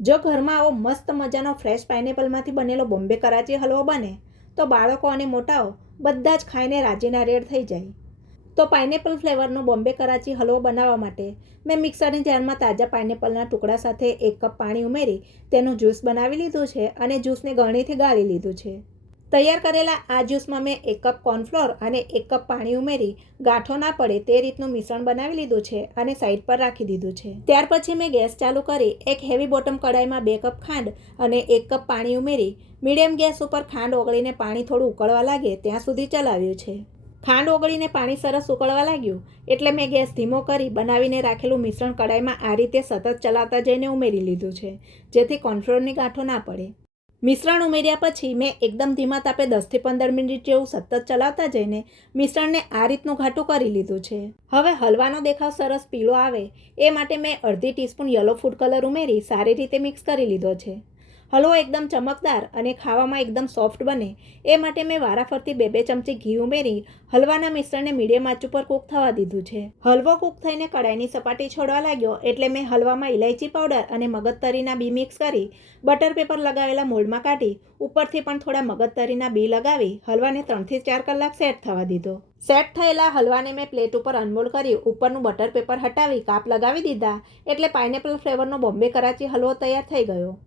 જો ઘરમાં આવો મસ્ત મજાનો ફ્રેશ પાઇનેપલમાંથી બનેલો બોમ્બે કરાચી હલવો બને તો બાળકો અને મોટાઓ બધા જ ખાઈને રાજીના રેડ થઈ જાય. તો પાઇનેપલ ફ્લેવરનો બોમ્બે કરાચી હલવો બનાવવા માટે મેં મિક્સરની જારમાં તાજા પાઇનેપલના ટુકડા સાથે 1 કપ પાણી ઉમેરી તેનું જ્યુસ બનાવી લીધું છે અને જ્યુસને ગળણીથી ગાળી લીધું છે. તૈયાર કરેલા આ જ્યુસમાં મેં 1 કપ કોર્નફ્લોર અને 1 કપ પાણી ઉમેરી ગાંઠો ના પડે તે રીતનું મિશ્રણ બનાવી લીધું છે અને સાઈડ પર રાખી દીધું છે. ત્યાર પછી મેં ગેસ ચાલુ કરી એક હેવી બોટમ કડાઈમાં 2 કપ ખાંડ અને 1 કપ પાણી ઉમેરી મીડિયમ ગેસ ઉપર ખાંડ ઓગળીને પાણી થોડું ઉકળવા લાગે ત્યાં સુધી ચલાવ્યું છે. ખાંડ ઓગળીને પાણી સરસ ઉકળવા લાગ્યું એટલે મેં ગેસ ધીમો કરી બનાવીને રાખેલું મિશ્રણ કડાઈમાં આ રીતે સતત ચલાવતા જઈને ઉમેરી લીધું છે, જેથી કોર્નફ્લોરની ગાંઠો ના પડે. મિશ્રણ ઉમેર્યા પછી મેં એકદમ ધીમા તાપે 10થી 15 મિનિટ જેવું સતત ચલાવતા જઈને મિશ્રણને આ રીતનું ઘાટું કરી લીધું છે. હવે હલવાનો દેખાવ સરસ પીળો આવે એ માટે મેં અડધી ટીસ્પૂન યલો ફૂડ કલર ઉમેરી સારી રીતે મિક્સ કરી લીધો છે. હલવો એકદમ ચમકદાર અને ખાવામાં એકદમ સોફ્ટ બને એ માટે મેં વારાફરતી 2-2 ચમચી ઘી ઉમેરી હલવાના મિશ્રણને મીડિયમ આંચ ઉપર કૂક થવા દીધું છે. હલવો કૂક થઈને કડાઈની સપાટી છોડવા લાગ્યો એટલે મેં હલવામાં ઇલાયચી પાવડર અને મગજતરીના બી મિક્સ કરી બટર પેપર લગાવેલા મોલ્ડમાં કાઢી ઉપરથી પણ થોડા મગજતરીના બી લગાવી હલવાને 3થી 4 કલાક સેટ થવા દીધો. સેટ થયેલા હલવાને મેં પ્લેટ ઉપર અનમોલ્ડ કરી ઉપરનું બટર પેપર હટાવી કાપ લગાવી દીધા એટલે પાઇનેપલ ફ્લેવરનો બોમ્બે કરાચી હલવો તૈયાર થઈ ગયો.